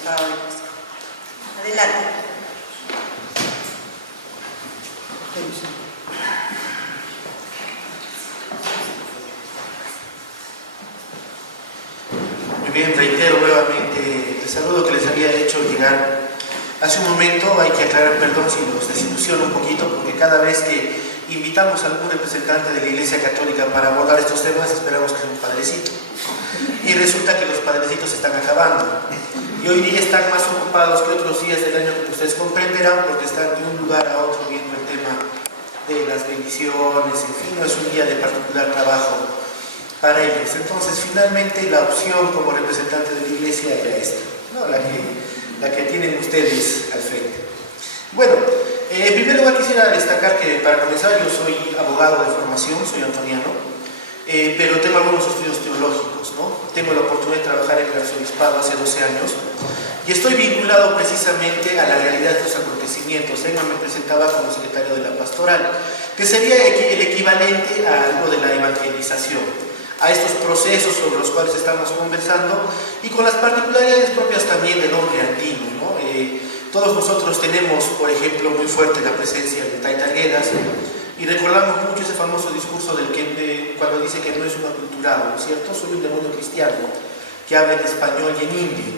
Obispado de Cusco. Adelante. Muy bien, reitero nuevamente el saludo que les había hecho llegar hace un momento. Hay que aclarar, perdón si los desilusiono un poquito, porque cada vez que invitamos a algún representante de la Iglesia Católica para abordar estos temas, esperamos que sea un padrecito. Y resulta que los padrecitos se están acabando. Y hoy día están más ocupados que otros días del año, como ustedes comprenderán, porque están de un lugar a otro viendo el tema de las bendiciones, en fin, no es un día de particular trabajo para ellos. Entonces, finalmente, la opción como representante de la Iglesia era esta, ¿no? la que tienen ustedes al frente. Bueno, en primer lugar quisiera destacar que, para comenzar, yo soy abogado de formación, soy antoniano, pero tengo algunos estudios teológicos, ¿no? Tengo la oportunidad de trabajar en el arzobispado hace 12 años y estoy vinculado precisamente a la realidad de los acontecimientos. Emma me presentaba como secretario de la pastoral, que sería el equivalente a algo de la evangelización, a estos procesos sobre los cuales estamos conversando y con las particularidades propias también del hombre andino, ¿no? Todos nosotros tenemos, por ejemplo, muy fuerte la presencia de Taitaguedas y recordamos mucho ese famoso discurso cuando dice que no es un aculturado, ¿no es cierto? Soy un demonio cristiano que habla en español y en indio.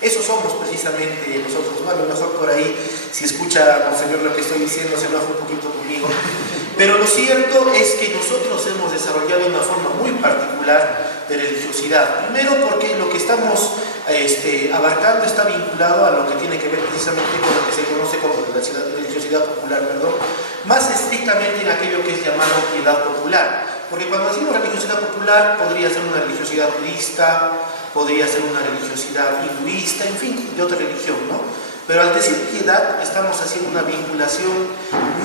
Eso somos precisamente nosotros, ¿no? A lo mejor por ahí, si escucha, Monseñor, lo que estoy diciendo, se enoja un poquito conmigo. Pero lo cierto es que nosotros hemos desarrollado una forma muy particular de religiosidad. Primero porque lo que estamos abarcando está vinculado a lo que tiene que ver precisamente con lo que se conoce como religiosidad popular, más estrictamente en aquello que es llamado piedad popular. Porque cuando decimos religiosidad popular, podría ser una religiosidad budista, podría ser una religiosidad hinduista, en fin, de otra religión, ¿no? Pero al decir piedad, estamos haciendo una vinculación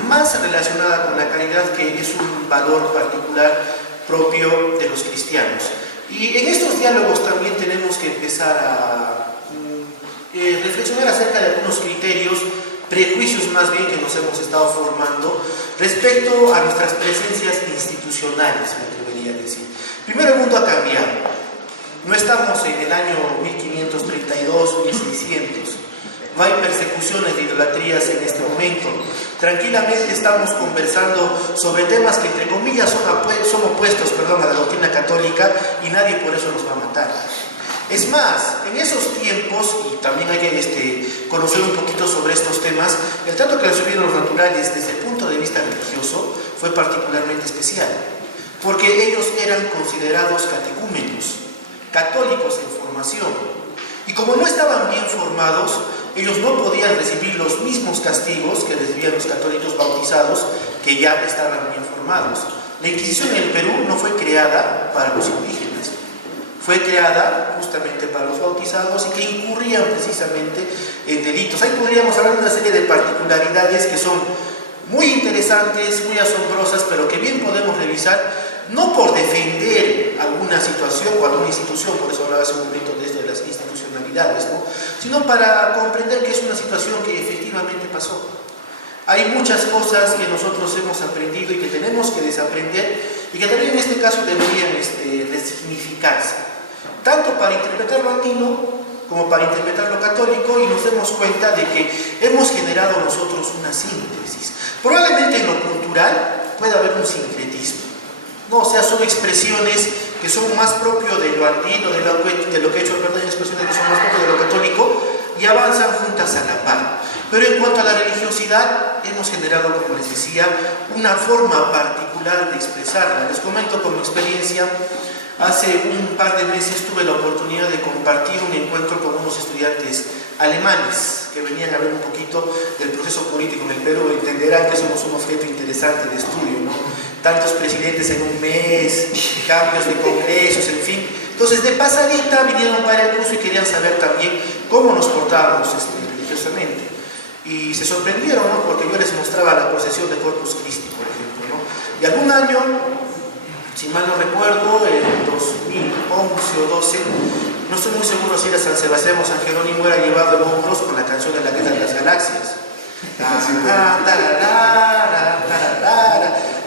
más relacionada con la caridad, que es un valor particular propio de los cristianos. Y en estos diálogos también tenemos que empezar a reflexionar acerca de algunos criterios, prejuicios más bien, que nos hemos estado formando respecto a nuestras presencias institucionales, me atrevería a decir. Primero, el mundo ha cambiado. No estamos en el año 1532, 1600. No hay persecuciones de idolatrías en este momento. Tranquilamente estamos conversando sobre temas que, entre comillas, son opuestos a la doctrina católica, y nadie por eso nos va a matar. Es más, en esos tiempos, y también hay que conocer un poquito sobre estos temas, el trato que recibieron los naturales desde el punto de vista religioso fue particularmente especial, porque ellos eran considerados catecúmenos, católicos en formación, y como no estaban bien formados, ellos no podían recibir los mismos castigos que recibían los católicos bautizados, que ya estaban bien formados. La Inquisición en el Perú no fue creada para los indígenas, fue creada justamente para los bautizados y que incurrían precisamente en delitos. Ahí podríamos hablar de una serie de particularidades que son muy interesantes, muy asombrosas, pero que bien podemos revisar, no por defender alguna situación o alguna institución, por eso hablaba hace un momento de esto de las institucionalidades, ¿no? Sino para comprender que es una situación que efectivamente pasó. Hay muchas cosas que nosotros hemos aprendido y que tenemos que desaprender, y que también en este caso deberían resignificarse, tanto para interpretar lo andino como para interpretar lo católico, y nos demos cuenta de que hemos generado nosotros una síntesis. Probablemente en lo cultural puede haber un sincretismo, ¿no? O sea, son expresiones que son más propios de lo andino, de lo que he hecho, expresiones que son más propios de lo católico, y avanzan juntas a la par. Pero en cuanto a la religiosidad, hemos generado, como les decía, una forma particular de expresarla. Les comento con mi experiencia. Hace un par de meses tuve la oportunidad de compartir un encuentro con unos estudiantes alemanes que venían a ver un poquito del proceso político en el Perú. Entenderán que somos un objeto interesante de estudio, ¿no? Tantos presidentes en un mes, cambios de congresos, en fin. Entonces, de pasadita vinieron para el curso y querían saber también cómo nos portábamos religiosamente. Y se sorprendieron, ¿no? Porque yo les mostraba la procesión de Corpus Christi, por ejemplo, ¿no? Y algún año, si mal no recuerdo, en 2011 o 12, no estoy muy seguro si era San Sebastián o San Jerónimo, era llevado en hombros con la canción de la Guerra de las Galaxias. A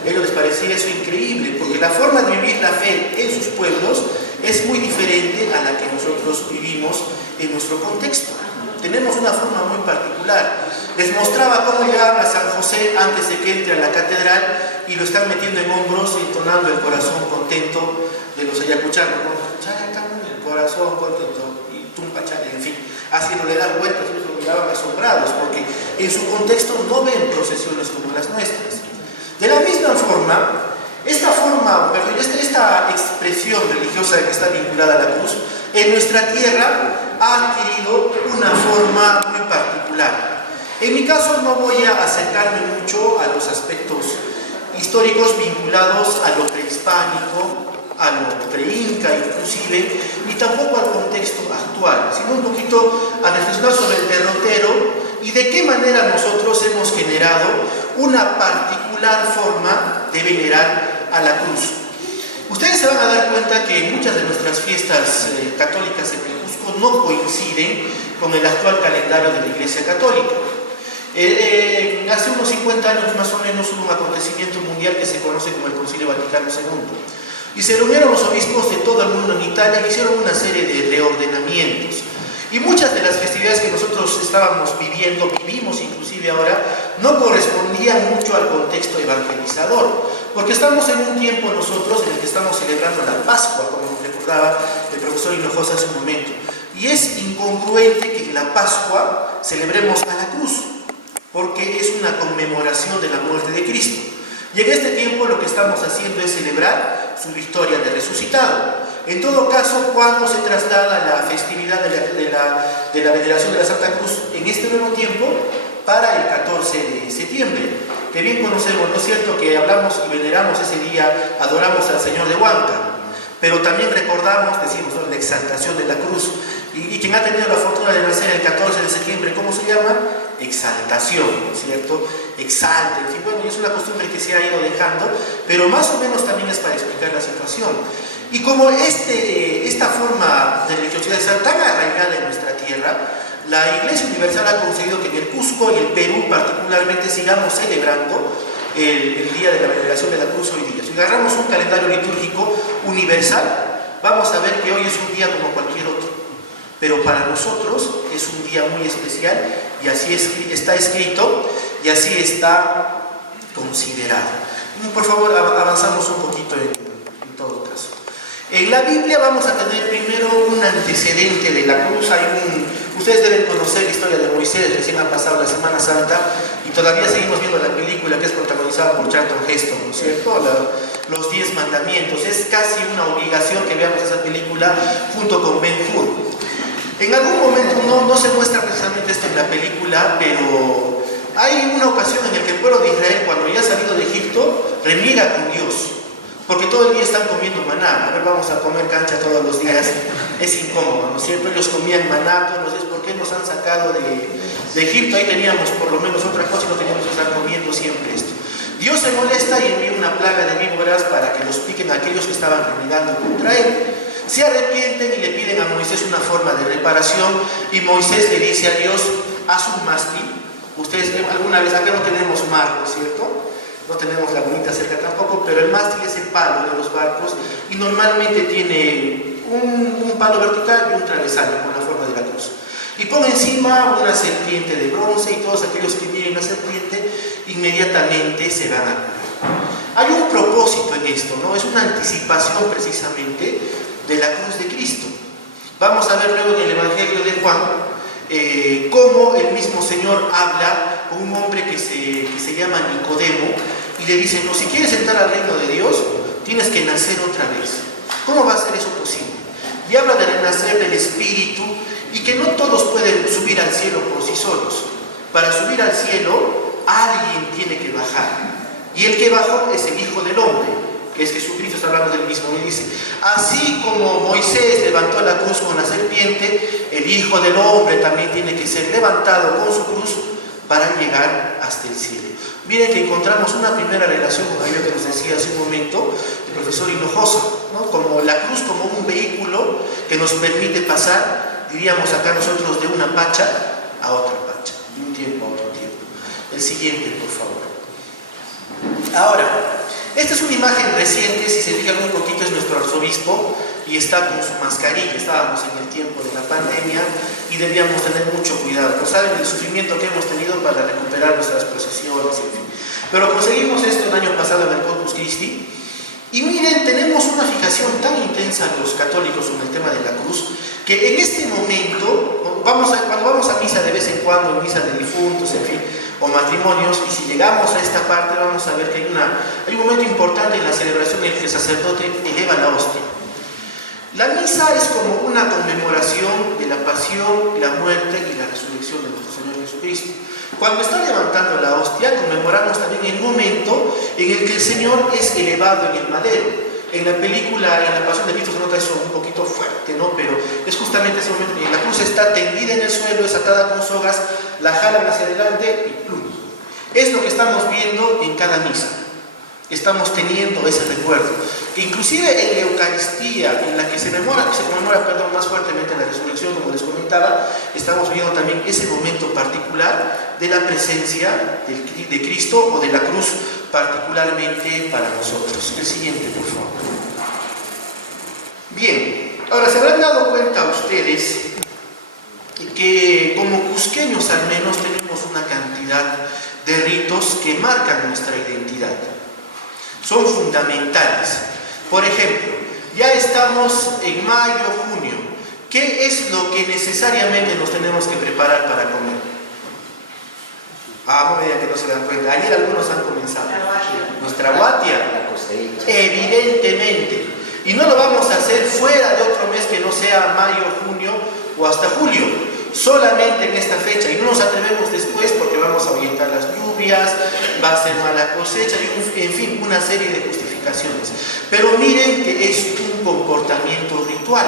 ellos les parecía eso increíble, porque la forma de vivir la fe en sus pueblos es es muy diferente a la que nosotros vivimos en nuestro contexto. Tenemos una forma muy particular. Les mostraba cómo llegaban a San José antes de que entre a la catedral y lo están metiendo en hombros y entonando el corazón contento de los ayacuchanos, ¿no? El corazón contento y tumpachale, en fin, haciéndole dar vueltas, y ellos lo miraban asombrados porque en su contexto no ven procesiones como las nuestras. De la misma forma, esta expresión religiosa que está vinculada a la cruz, en nuestra tierra ha adquirido una forma muy particular. En mi caso no voy a acercarme mucho a los aspectos históricos vinculados a lo prehispánico, a lo preinca inclusive, ni tampoco al contexto actual, sino un poquito a reflexionar sobre el derrotero y de qué manera nosotros hemos generado una particular forma de venerar a la cruz. Ustedes se van a dar cuenta que muchas de nuestras fiestas católicas en el Cusco no coinciden con el actual calendario de la Iglesia Católica. Hace unos 50 años más o menos hubo un acontecimiento mundial que se conoce como el Concilio Vaticano II. Y se reunieron los obispos de todo el mundo en Italia y hicieron una serie de reordenamientos. Y muchas de las festividades que nosotros estábamos vivimos inclusive ahora, no correspondían mucho al contexto evangelizador, porque estamos en un tiempo nosotros en el que estamos celebrando la Pascua, como nos recordaba el profesor Hinojosa hace un momento. Y es incongruente que en la Pascua celebremos a la cruz, porque es una conmemoración de la muerte de Cristo. Y en este tiempo lo que estamos haciendo es celebrar su victoria de resucitado. En todo caso, cuando se traslada la festividad de la veneración de la Santa Cruz en este nuevo tiempo para el 14 de septiembre, que bien conocemos, ¿no es cierto?, que hablamos y veneramos ese día, adoramos al Señor de Huanca, pero también recordamos, decimos, ¿no?, la exaltación de la cruz. Y quien ha tenido la fortuna de nacer el 14 de septiembre, ¿cómo se llama? Exaltación, ¿no es cierto? Exalte, en fin, bueno, es una costumbre que se ha ido dejando, pero más o menos también es para explicar la situación. Y como esta forma de religiosidad está tan arraigada en nuestra tierra, la Iglesia Universal ha conseguido que en el Cusco y el Perú particularmente sigamos celebrando el día de la veneración de la cruz hoy día. Si agarramos un calendario litúrgico universal, vamos a ver que hoy es un día como cualquier otro, pero para nosotros es un día muy especial y así está escrito y así está considerado. Por favor, avanzamos un poquito en todo caso. En la Biblia vamos a tener primero un antecedente de la cruz. Ustedes deben conocer la historia de Moisés, recién ha pasado la Semana Santa y todavía seguimos viendo la película que es protagonizada por Charlton Heston, ¿no es cierto? Los 10 mandamientos. Es casi una obligación que veamos esa película junto con Ben-Hur. En algún momento no se muestra precisamente esto en la película, pero hay una ocasión en la que el pueblo de Israel, cuando ya ha salido de Egipto, reniega con Dios. Porque todo el día están comiendo maná. A ver, vamos a comer cancha todos los días. Es incómodo, ¿no es cierto? Ellos comían maná todos los días. ¿Por qué nos han sacado de Egipto? Ahí teníamos por lo menos otra cosa y no teníamos que estar comiendo siempre esto. Dios se molesta y envía una plaga de víboras para que los piquen a aquellos que estaban renegando contra él. Se arrepienten y le piden a Moisés una forma de reparación. Y Moisés le dice a Dios, haz un mástil. Ustedes alguna vez, acá no tenemos mar, ¿no es cierto? No tenemos lagunita cerca tampoco, pero el mástil es el palo de los barcos y normalmente tiene un palo vertical y un travesaño con la forma de la cruz. Y pone encima una serpiente de bronce y todos aquellos que miren la serpiente inmediatamente se van a curar. Hay un propósito en esto, ¿no? Es una anticipación precisamente de la cruz de Cristo. Vamos a ver luego en el Evangelio de Juan cómo el mismo Señor habla con un hombre que se llama Nicodemo y le dice, no, si quieres entrar al reino de Dios, tienes que nacer otra vez. ¿Cómo va a ser eso posible? Y habla de renacer del Espíritu y que no todos pueden subir al cielo por sí solos. Para subir al cielo, alguien tiene que bajar. Y el que bajó es el Hijo del Hombre, que es Jesucristo, está hablando del mismo. Y dice, así como Moisés levantó la cruz con la serpiente, el Hijo del Hombre también tiene que ser levantado con su cruz para llegar hasta el cielo. Miren que encontramos una primera relación con aquello que nos decía hace un momento el profesor Hinojosa, ¿no? Como la cruz como un vehículo que nos permite pasar, diríamos acá nosotros, de una pacha a otra pacha, de un tiempo a otro tiempo. El siguiente, por favor. Ahora, esta es una imagen reciente, si se fijan un poquito, es nuestro arzobispo, y está con su mascarilla. Estábamos en el tiempo de la pandemia y debíamos tener mucho cuidado. No saben el sufrimiento que hemos tenido para recuperar nuestras procesiones, en fin. Pero conseguimos esto el año pasado en el Corpus Christi. Y miren, tenemos una fijación tan intensa los católicos con el tema de la cruz, que en este momento, cuando vamos a misa de vez en cuando, misa de difuntos, en fin, o matrimonios, y si llegamos a esta parte vamos a ver que hay un momento importante en la celebración en el que el sacerdote eleva la hostia. La misa es como una conmemoración de la pasión, la muerte y la resurrección de nuestro Señor Jesucristo. Cuando está levantando la hostia, conmemoramos también el momento en el que el Señor es elevado en el madero. En la película, en la Pasión de Cristo se nota eso un poquito fuerte, ¿no? Pero es justamente ese momento en que la cruz está tendida en el suelo, es atada con sogas, la jalan hacia adelante y ¡plum! Es lo que estamos viendo en cada misa. Estamos teniendo ese recuerdo. Inclusive en la Eucaristía, en la que se conmemora más fuertemente la resurrección, como les comentaba, estamos viendo también ese momento particular de la presencia de Cristo o de la cruz, particularmente para nosotros. El siguiente, por favor. Bien, ahora se habrán dado cuenta ustedes que como cusqueños al menos tenemos una cantidad de ritos que marcan nuestra identidad. Son fundamentales. Por ejemplo, ya estamos en mayo, junio. ¿Qué es lo que necesariamente nos tenemos que preparar para comer? No me digan que no se dan cuenta. Ayer algunos han comenzado. Nuestra guatia. Evidentemente. Y no lo vamos a hacer fuera de otro mes que no sea mayo, junio o hasta julio. Solamente en esta fecha. Y no nos atrevemos después porque vamos a ahuyentar las lluvias, va a ser mala cosecha, y en fin, una serie de justificaciones. Pero miren que es un comportamiento ritual.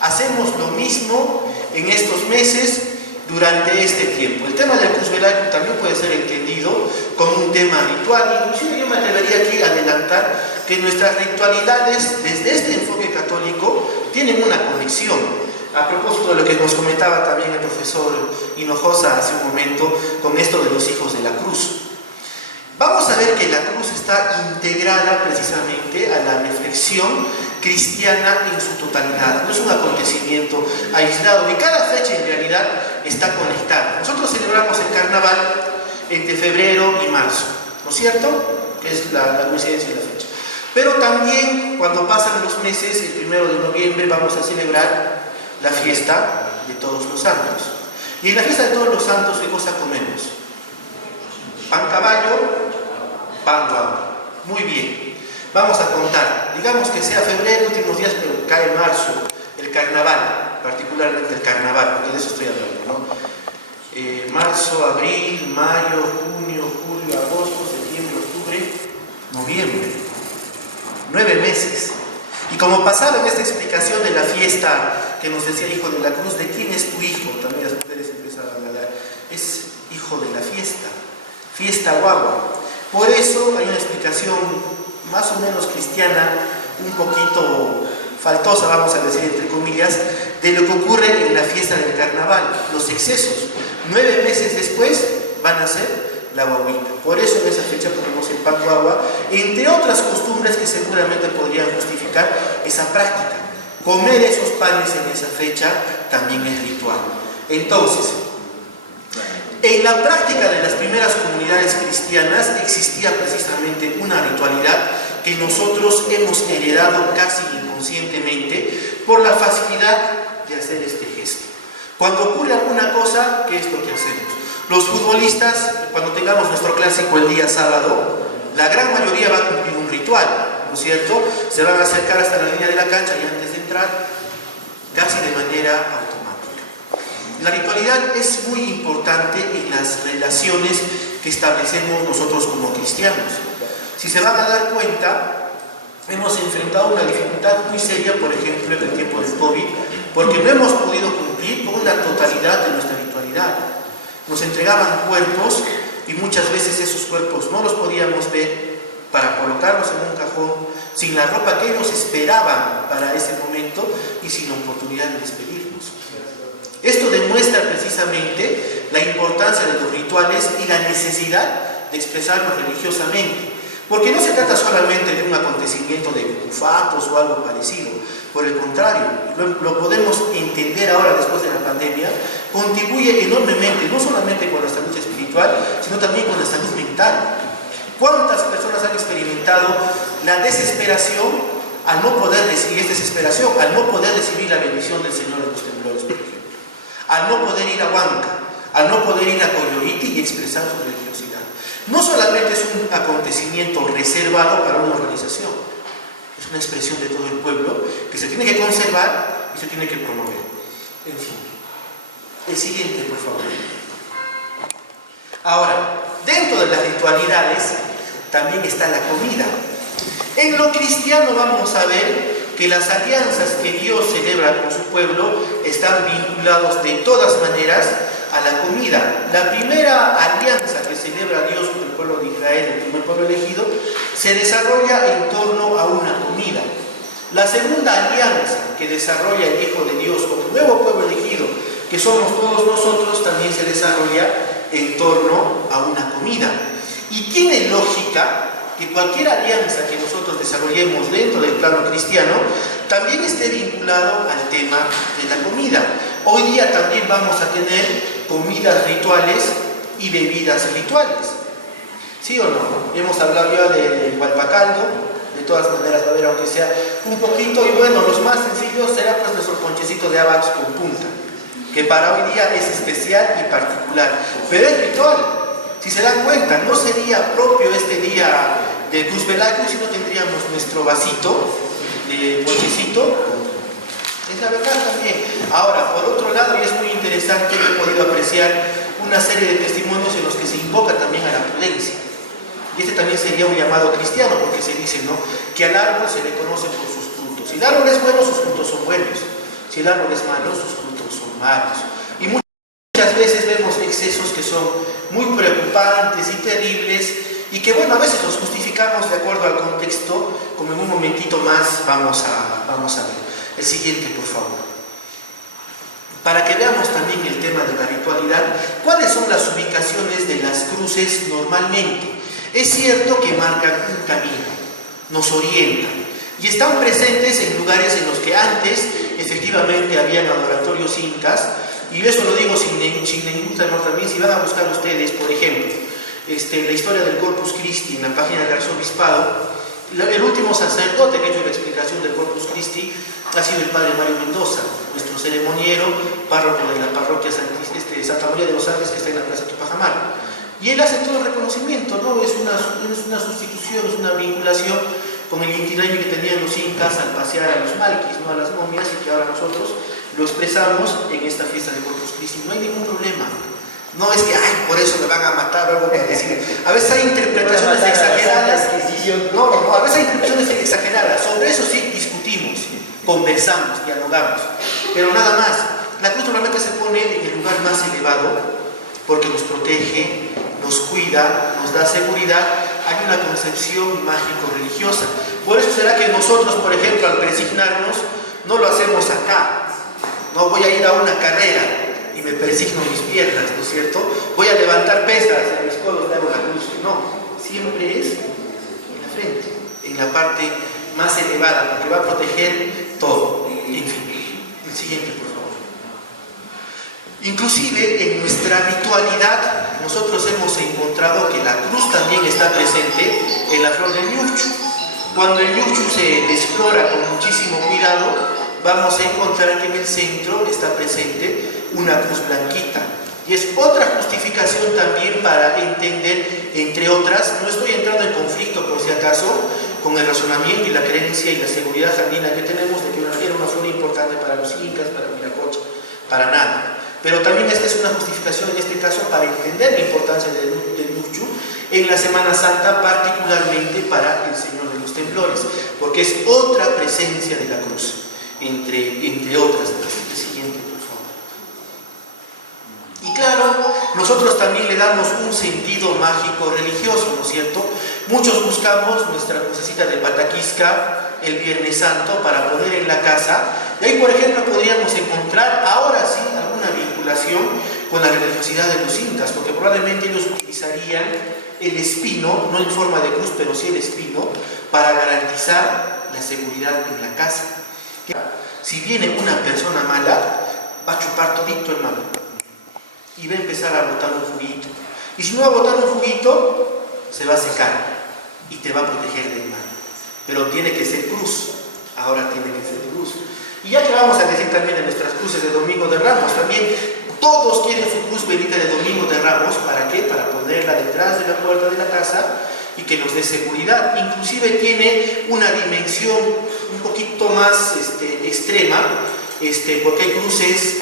Hacemos lo mismo en estos meses durante este tiempo. El tema del Cruz Velaico también puede ser entendido como un tema ritual. Inclusive yo me atrevería aquí a adelantar que nuestras ritualidades, desde este enfoque católico, tienen una conexión. A propósito de lo que nos comentaba también el profesor Hinojosa hace un momento con esto de los hijos de la cruz. Vamos a ver que la cruz está integrada precisamente a la reflexión cristiana en su totalidad. No es un acontecimiento aislado y cada fecha en realidad está conectada. Nosotros celebramos el carnaval entre febrero y marzo, ¿no es cierto? Que es la coincidencia de la fecha. Pero también cuando pasan los meses, el 1 de noviembre vamos a celebrar la fiesta de Todos los Santos. Y en la fiesta de Todos los Santos, ¿qué cosa comemos? Pan caballo, pan guagua. Muy bien. Vamos a contar. Digamos que sea febrero, últimos días, pero cae marzo, el carnaval, particularmente el carnaval, porque de eso estoy hablando, ¿no? Marzo, abril, mayo, junio, julio, agosto, septiembre, octubre, noviembre. 9 meses. Y como pasaba en esta explicación de la fiesta que nos decía el hijo de la cruz, ¿de quién es tu hijo? También las mujeres empezaban a hablar. Es hijo de la fiesta, fiesta guagua. Por eso hay una explicación más o menos cristiana, un poquito faltosa, vamos a decir entre comillas, de lo que ocurre en la fiesta del carnaval, los excesos. 9 meses después van a ser la guaguita. Por eso en esa fecha ponemos el pan guagua, entre otras costumbres que seguramente podrían justificar esa práctica. Comer esos panes en esa fecha también es ritual. Entonces, en la práctica de las primeras comunidades cristianas existía precisamente una ritualidad que nosotros hemos heredado casi inconscientemente por la facilidad de hacer este gesto. Cuando ocurre alguna cosa, ¿qué es lo que hacemos? Los futbolistas, cuando tengamos nuestro clásico el día sábado, la gran mayoría va a cumplir un ritual, ¿no es cierto? Se van a acercar hasta la línea de la cancha y antes de entrar, casi de manera automática. La ritualidad es muy importante en las relaciones que establecemos nosotros como cristianos. Si se van a dar cuenta, hemos enfrentado una dificultad muy seria, por ejemplo, en el tiempo del COVID, porque no hemos podido cumplir con la totalidad de nuestra ritualidad. Nos entregaban cuerpos y muchas veces esos cuerpos no los podíamos ver para colocarlos en un cajón, sin la ropa que ellos esperaban para ese momento y sin la oportunidad de despedirnos. Esto demuestra precisamente la importancia de los rituales y la necesidad de expresarnos religiosamente. Porque no se trata solamente de un acontecimiento de fatos o algo parecido. Por el contrario, lo podemos entender ahora después de la pandemia, contribuye enormemente, no solamente con la salud espiritual, sino también con la salud mental. ¿Cuántas personas han experimentado la desesperación al no poder recibir desesperación, al no poder recibir la bendición del Señor de los temblores, por ejemplo? Al no poder ir a Huanca, al no poder ir a Coyoiti y expresar su religiosidad. No solamente es un acontecimiento reservado para una organización, es una expresión de todo el pueblo que se tiene que conservar y se tiene que promover. En fin. El siguiente, por favor. Ahora, dentro de las ritualidades también está la comida. En lo cristiano vamos a ver que las alianzas que Dios celebra con su pueblo están vinculados de todas maneras a la comida. La primera alianza que celebra Dios con el pueblo de Israel, el primer pueblo elegido, se desarrolla en torno a una comida. La segunda alianza que desarrolla el Hijo de Dios con el nuevo pueblo elegido, que somos todos nosotros, también se desarrolla en torno a una comida. Y tiene lógica que cualquier alianza que nosotros desarrollemos dentro del plano cristiano también esté vinculado al tema de la comida. Hoy día también vamos a tener comidas rituales y bebidas rituales. ¿Sí o no? Hemos hablado ya de Hualpacaldo, de todas maneras va a haber aunque sea un poquito, y bueno, los más sencillos será pues nuestro ponchecito de habas con punta, que para hoy día es especial y particular, pero es ritual. Si se dan cuenta, no sería propio este día de Cruz Velacro si no tendríamos nuestro vasito de ponchecito. Es la verdad también. Ahora, por otro lado, y es muy interesante, he podido apreciar una serie de testimonios en los que se invoca también a la prudencia. Y este también sería un llamado cristiano, porque se dice, ¿no?, que al árbol se le conoce por sus frutos. Si el árbol es bueno, sus frutos son buenos. Si el árbol es malo, sus frutos son malos. Y muchas veces vemos excesos que son muy preocupantes y terribles, y que bueno, a veces los justificamos de acuerdo al contexto, como en un momentito más vamos a ver. El siguiente, por favor. Para que veamos también el tema de la ritualidad, ¿cuáles son las ubicaciones de las cruces normalmente? Es cierto que marcan un camino, nos orientan, y están presentes en lugares en los que antes efectivamente habían adoratorios incas, y eso lo digo sin ningún temor también. Si van a buscar ustedes, por ejemplo, la historia del Corpus Christi en la página del Arzobispado, el último sacerdote que ha hecho la explicación del Corpus Christi ha sido el padre Mario Mendoza, nuestro ceremoniero, párroco de la parroquia Santa María de los Ángeles, que está en la Plaza Tupajamar. Y él hace todo el reconocimiento, ¿no? Es una sustitución, es una vinculación con el itinerario que tenían los incas al pasear a los malquis, ¿no?, a las momias, y que ahora nosotros lo expresamos en esta fiesta de Corpus Christi. No hay ningún problema. No es que, ay, por eso me van a matar o algo por decir. A veces hay interpretaciones exageradas. No, a veces hay interpretaciones exageradas. Sobre eso sí discutimos, conversamos, dialogamos. Pero nada más. La cruz normalmente se pone en el lugar más elevado porque nos protege, nos cuida, nos da seguridad. Hay una concepción mágico-religiosa. Por eso será que nosotros, por ejemplo, al persignarnos, no lo hacemos acá. No voy a ir a una carrera y me persigno mis piernas, ¿no es cierto? Voy a levantar pesas, en mis codos le hago la cruz. No, siempre es en la frente, en la parte más elevada, porque va a proteger todo. En fin, el siguiente, por favor. Inclusive en nuestra ritualidad nosotros hemos encontrado que la cruz también está presente en la flor del ñurchu. Cuando el ñurchu se desflora con muchísimo cuidado, vamos a encontrar que en el centro está presente una cruz blanquita. Y es otra justificación también para entender, entre otras, no estoy entrando en conflicto por si acaso con el razonamiento y la creencia y la seguridad andina que tenemos de que era una flor importante para los incas, para Viracocha, para nada. Pero también esta es una justificación en este caso para entender la importancia del ñurchu en la Semana Santa, particularmente para el Señor de los Temblores, porque es otra presencia de la cruz. Entre otras. El siguiente, por favor. Y claro, nosotros también le damos un sentido mágico religioso, ¿no es cierto? Muchos buscamos nuestra crucecita de Pataquisca el Viernes Santo para poner en la casa, y ahí, por ejemplo, podríamos encontrar ahora sí alguna vinculación con la religiosidad de los incas, porque probablemente ellos utilizarían el espino, no en forma de cruz, pero sí el espino, para garantizar la seguridad en la casa. Si viene una persona mala, va a chupar todito, hermano, y va a empezar a botar un juguito. Y si no va a botar un juguito, se va a secar y te va a proteger del mal. Pero tiene que ser cruz. Ahora tiene que ser cruz. Y ya que vamos a decir también de nuestras cruces de Domingo de Ramos, también todos quieren su cruz bendita de Domingo de Ramos. ¿Para qué? Para ponerla detrás de la puerta de la casa y que nos dé seguridad. Inclusive tiene una dimensión un poquito más extrema, porque hay cruces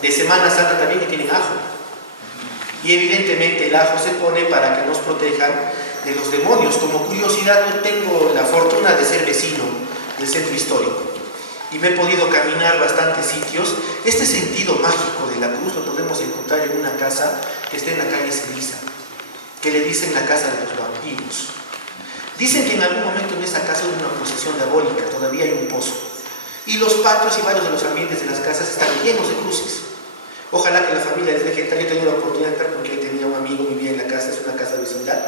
de Semana Santa también que tienen ajo. Y evidentemente el ajo se pone para que nos protejan de los demonios. Como curiosidad, yo tengo la fortuna de ser vecino del centro histórico y me he podido caminar bastantes sitios. Este sentido mágico de la cruz lo podemos encontrar en una casa que está en la calle Ceniza, que le dicen la casa de los vampiros. Dicen que en algún momento en esa casa hubo una posesión diabólica, todavía hay un pozo. Y los patios y varios de los ambientes de las casas están llenos de cruces. Ojalá que la familia les deje entrar. Yo he tenido la oportunidad de entrar porque tenía un amigo, vivía en la casa, es una casa de vecindad.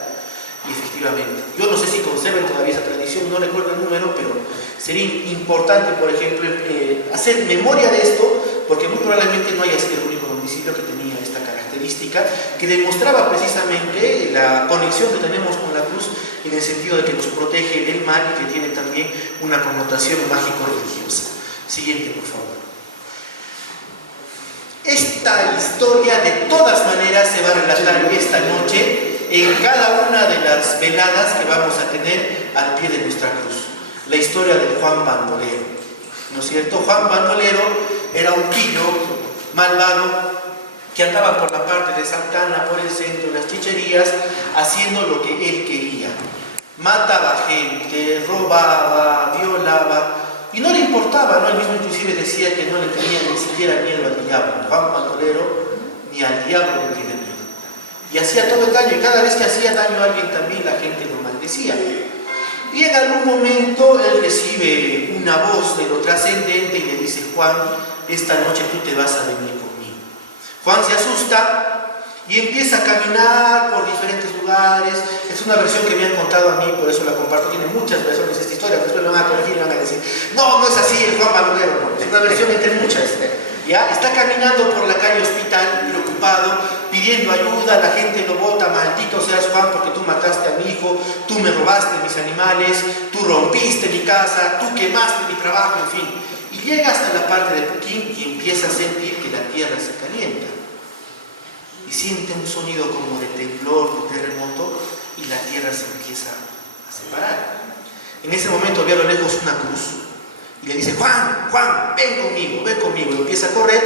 Y efectivamente, yo no sé si conserven todavía esa tradición, no recuerdo el número, pero sería importante, por ejemplo, hacer memoria de esto, porque muy probablemente no haya sido el único municipio que tenía esta característica, que demostraba precisamente la conexión que tenemos con la cruz, en el sentido de que nos protege del mal y que tiene también una connotación mágico-religiosa. Siguiente, por favor. Esta historia de todas maneras se va a relatar esta noche en cada una de las veladas que vamos a tener al pie de nuestra cruz. La historia de Juan Bandolero, ¿no es cierto? Juan Bandolero era un pillo malvado que andaba por la parte de Santa Ana, por el centro, en las chicherías, haciendo lo que él quería. Mataba gente, robaba, violaba, y no le importaba, ¿no? Él mismo inclusive decía que no le tenía ni siquiera miedo al diablo. Juan Bandolero ni al diablo le tiene miedo. Y hacía todo el daño, y cada vez que hacía daño a alguien también la gente lo maldecía. Y en algún momento él recibe una voz de lo trascendente y le dice: Juan, esta noche tú te vas a venir conmigo. Juan se asusta y empieza a caminar por diferentes lugares. Es una versión que me han contado a mí, por eso la comparto. Tiene muchas versiones esta historia, después me van a corregir y me van a decir: no, no es así, el Juan Bandolero, no. Es una versión entre muchas. ¿Ya? Está caminando por la calle Hospital, preocupado, pidiendo ayuda. La gente lo bota: maldito seas, Juan, porque tú mataste a mi hijo, tú me robaste mis animales, tú rompiste mi casa, tú quemaste mi trabajo, en fin. Y llega hasta la parte de Puquín y empieza a sentir que la tierra se calienta. Y siente un sonido como de temblor, de terremoto, y la tierra se empieza a separar. En ese momento ve a lo lejos una cruz y le dice: Juan, Juan, ven conmigo, ven conmigo. Y empieza a correr,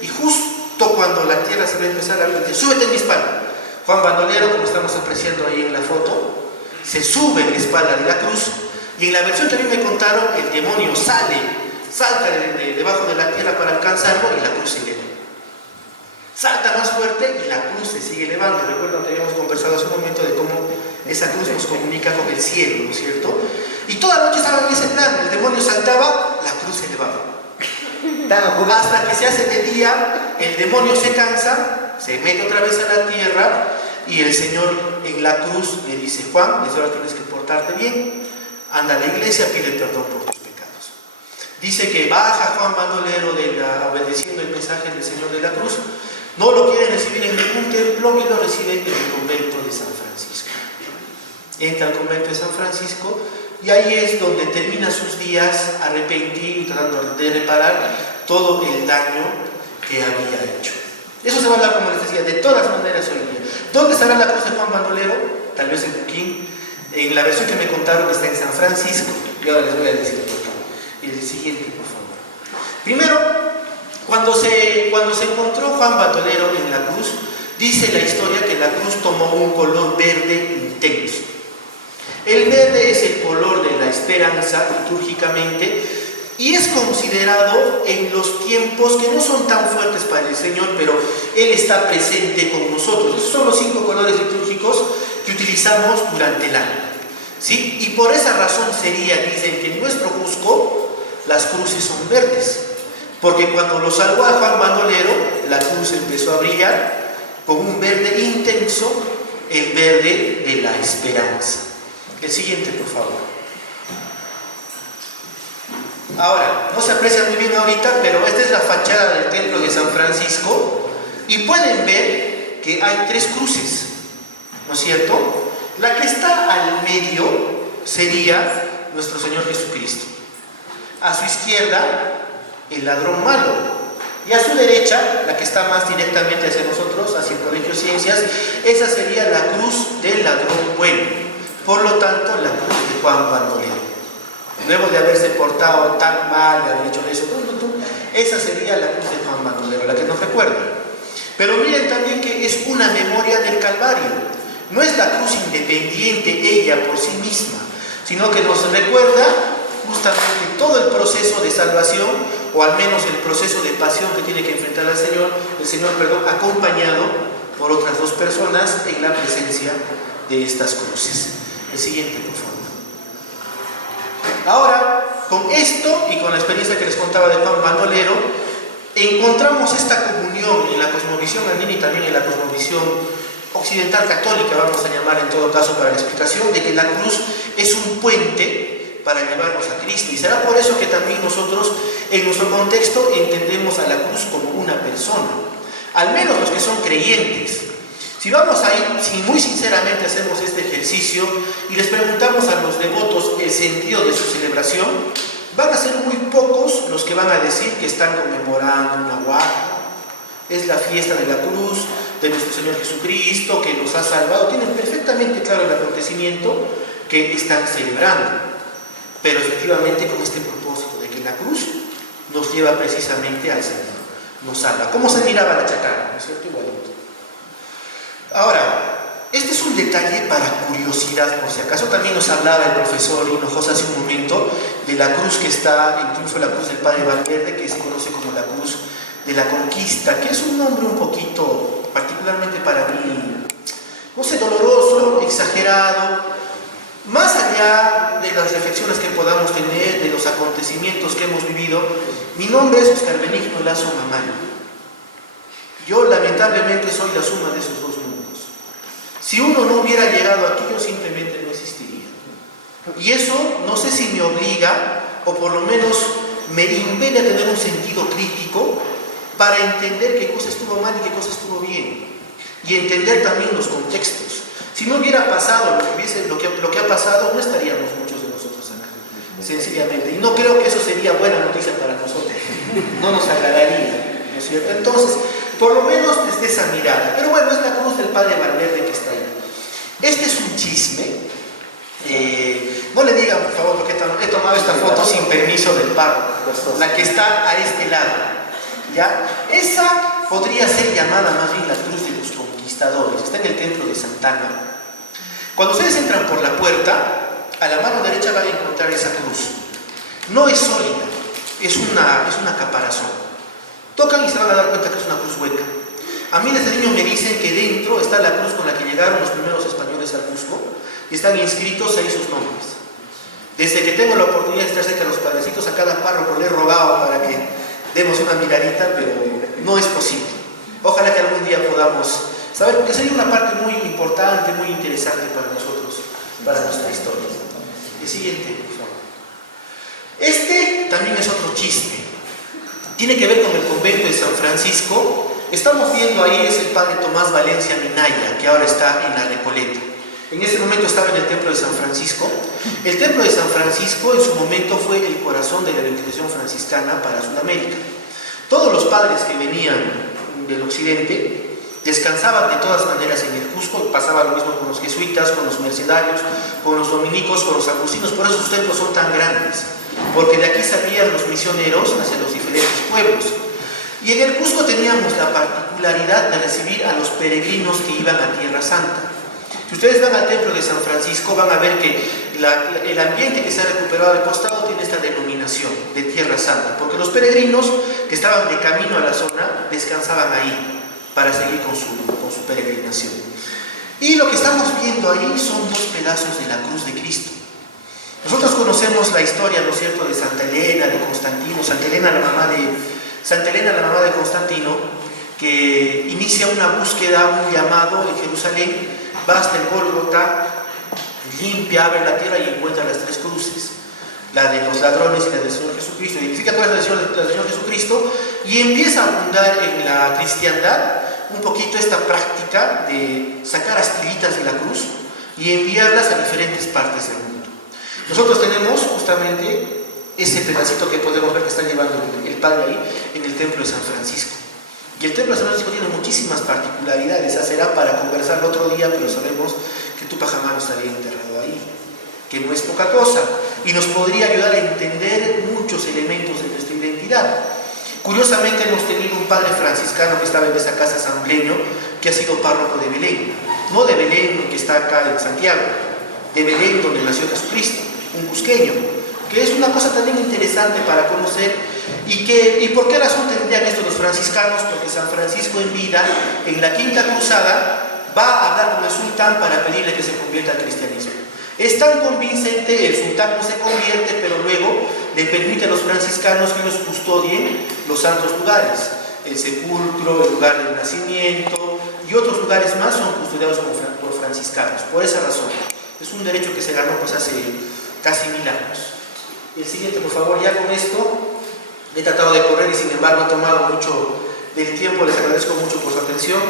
y justo cuando la tierra se va a empezar a abrir, dice: súbete en mi espalda. Juan Bandolero, como estamos apreciando ahí en la foto, se sube en la espalda de la cruz, y en la versión que a mí me contaron, el demonio salta debajo de la tierra para alcanzarlo, y la cruz se eleva. Salta más fuerte y la cruz se sigue elevando. Recuerdo que habíamos conversado hace un momento de cómo esa cruz nos comunica con el cielo, ¿no es cierto? Y toda la noche estaba en ese plan. El demonio saltaba, la cruz se elevaba. Hasta que se hace de día, el demonio se cansa, se mete otra vez a la tierra, y el Señor en la cruz le dice: Juan, desde ahora tienes que portarte bien, anda a la iglesia, pide perdón por tus pecados. Dice que baja Juan Bandolero obedeciendo el mensaje del Señor de la cruz. No lo quieren recibir en ningún templo y lo reciben en el convento de San Francisco. Entra al convento de San Francisco y ahí es donde termina sus días arrepentido, tratando de reparar todo el daño que había hecho. Eso se va a hablar, como les decía, de todas maneras hoy día. ¿Dónde estará la cruz de Juan Bandolero? Tal vez en Puquín. En la versión que me contaron está en San Francisco. Y ahora les voy a decir por favor. El siguiente, por favor. Primero, cuando se encontró Juan Bandolero en la cruz, dice la historia que la cruz tomó un color verde intenso. El verde es el color de la esperanza litúrgicamente, y es considerado en los tiempos que no son tan fuertes para el Señor, pero Él está presente con nosotros. Esos son los 5 colores litúrgicos que utilizamos durante el año, ¿sí? Y por esa razón dicen que en nuestro Cusco las cruces son verdes. Porque cuando lo salvó a Juan Bandolero, la cruz empezó a brillar con un verde intenso, el verde de la esperanza. El siguiente, por favor. Ahora, no se aprecia muy bien ahorita, pero esta es la fachada del templo de San Francisco y pueden ver que hay 3 cruces, ¿no es cierto? La que está al medio sería nuestro Señor Jesucristo. A su izquierda, el ladrón malo. Y a su derecha, la que está más directamente hacia nosotros, hacia el Colegio Ciencias, esa sería la cruz del ladrón bueno. Por lo tanto, la cruz de Juan Bandolero. Luego de haberse portado tan mal, de haber hecho eso, esa sería la cruz de Juan Bandolero, la que nos recuerda. Pero miren también que es una memoria del Calvario. No es la cruz independiente ella por sí misma, sino que nos recuerda justamente todo el proceso de salvación, o al menos el proceso de pasión que tiene que enfrentar el Señor, acompañado por otras 2 personas en la presencia de estas cruces. El siguiente, por favor. Ahora, con esto y con la experiencia que les contaba de Juan Bandolero, encontramos esta comunión en la cosmovisión andina y también en la cosmovisión occidental católica, vamos a llamar en todo caso para la explicación, de que la cruz es un puente para llevarnos a Cristo. Y será por eso que también nosotros, en nuestro contexto, entendemos a la cruz como una persona, al menos los que son creyentes. Si vamos ahí, si muy sinceramente hacemos este ejercicio y les preguntamos a los devotos el sentido de su celebración, van a ser muy pocos los que van a decir que están conmemorando una guardia. Es la fiesta de la cruz de nuestro Señor Jesucristo que nos ha salvado. Tienen perfectamente claro el acontecimiento que están celebrando, pero efectivamente con este propósito de que la cruz nos lleva precisamente al Señor, nos salva. ¿Cómo se miraba la chacara? ¿No es cierto? Igualito. Ahora, este es un detalle para curiosidad, por si acaso. También nos hablaba el profesor Hinojosa hace un momento de la cruz que está, incluso la cruz del Padre Valverde, que se conoce como la cruz de la Conquista, que es un nombre un poquito, particularmente para mí, no sé, doloroso, exagerado. Más allá de las reflexiones que podamos tener, de los acontecimientos que hemos vivido, mi nombre es Oscar Benigno Lazo Mamani. Yo lamentablemente soy la suma de esos 2 mundos. Si uno no hubiera llegado aquí, yo simplemente no existiría. Y eso no sé si me obliga, o por lo menos me impele a tener un sentido crítico para entender qué cosa estuvo mal y qué cosa estuvo bien. Y entender también los contextos. Si no hubiera pasado lo que ha pasado, no estaríamos muchos de nosotros acá. Sencillamente. Y no creo que eso sería buena noticia para nosotros. No nos agradaría, ¿no es cierto? Entonces, por lo menos desde esa mirada. Pero bueno, es la cruz del Padre Valverde que está ahí. Este es un chisme. No le digan, por favor, porque he tomado esta foto sin permiso del párroco. La que está a este lado. ¿Ya? Esa podría ser llamada más bien la cruz de los conquistadores. Está en el templo de Santana. Cuando ustedes entran por la puerta, a la mano derecha van a encontrar esa cruz. No es sólida, es una caparazón. Tocan y se van a dar cuenta que es una cruz hueca. A mí desde niño me dicen que dentro está la cruz con la que llegaron los primeros españoles al Cusco y están inscritos ahí sus nombres. Desde que tengo la oportunidad de estar cerca de los padrecitos, a cada párroco le he rogado para que demos una miradita, pero no es posible. Ojalá que algún día podamos saber, porque sería una parte muy importante, muy interesante para nosotros, para nuestra historia. El siguiente, por favor. Este también es otro chisme. Tiene que ver con el convento de San Francisco. Estamos viendo ahí, es el padre Tomás Valencia Minaya, que ahora está en la Recoleta. En ese momento estaba en el templo de San Francisco. El templo de San Francisco en su momento fue el corazón de la evangelización franciscana para Sudamérica. Todos los padres que venían del occidente descansaban de todas maneras en el Cusco, y pasaba lo mismo con los jesuitas, con los mercedarios, con los dominicos, con los agustinos. Por eso sus templos son tan grandes, porque de aquí salían los misioneros hacia los diferentes pueblos. Y en el Cusco teníamos la particularidad de recibir a los peregrinos que iban a Tierra Santa. Si ustedes van al templo de San Francisco, van a ver que el ambiente que se ha recuperado al costado tiene esta denominación de Tierra Santa, porque los peregrinos que estaban de camino a la zona descansaban ahí para seguir con su peregrinación. Y lo que estamos viendo ahí son 2 pedazos de la cruz de Cristo. Nosotros conocemos la historia, ¿no es cierto?, de Santa Elena, de Constantino. Santa Elena, la mamá de Constantino, que inicia una búsqueda, un llamado en Jerusalén va hasta el Gólgota, limpia, abre la tierra y encuentra las tres cruces, la de los ladrones y la del Señor Jesucristo, identifica cuál es la del Señor Jesucristo y empieza a abundar en la cristiandad un poquito esta práctica de sacar astilitas de la cruz y enviarlas a diferentes partes del mundo. Nosotros tenemos justamente ese pedacito que podemos ver que está llevando el Padre ahí en el templo de San Francisco. Y el templo de San Francisco tiene muchísimas particularidades. Será para conversar el otro día, pero sabemos que Tupac Amaru estaría enterrado ahí, que no es poca cosa, y nos podría ayudar a entender muchos elementos de nuestra identidad. Curiosamente hemos tenido un padre franciscano que estaba en esa casa San Bleño, que ha sido párroco de Belén, no de Belén que está acá en Santiago, de Belén donde nació Jesucristo, un cusqueño, que es una cosa también interesante para conocer. ¿Y por qué razón tendrían esto los franciscanos? Porque San Francisco en vida, en la Quinta Cruzada, va a hablar con el sultán para pedirle que se convierta al cristianismo. Es tan convincente, el sultán no se convierte, pero luego le permite a los franciscanos que ellos custodien los santos lugares, el sepulcro, el lugar del nacimiento y otros lugares más son custodiados por franciscanos. Por esa razón, es un derecho que se ganó pues hace casi 1000 años. El siguiente, por favor. Ya con esto he tratado de correr y sin embargo he tomado mucho del tiempo. Les agradezco mucho por su atención.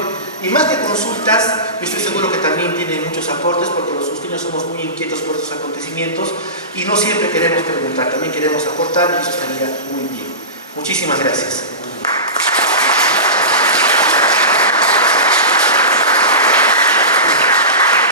Y más que consultas, yo estoy seguro que también tienen muchos aportes, porque los cusqueños somos muy inquietos por estos acontecimientos y no siempre queremos preguntar, también queremos aportar y eso estaría muy bien. Muchísimas gracias.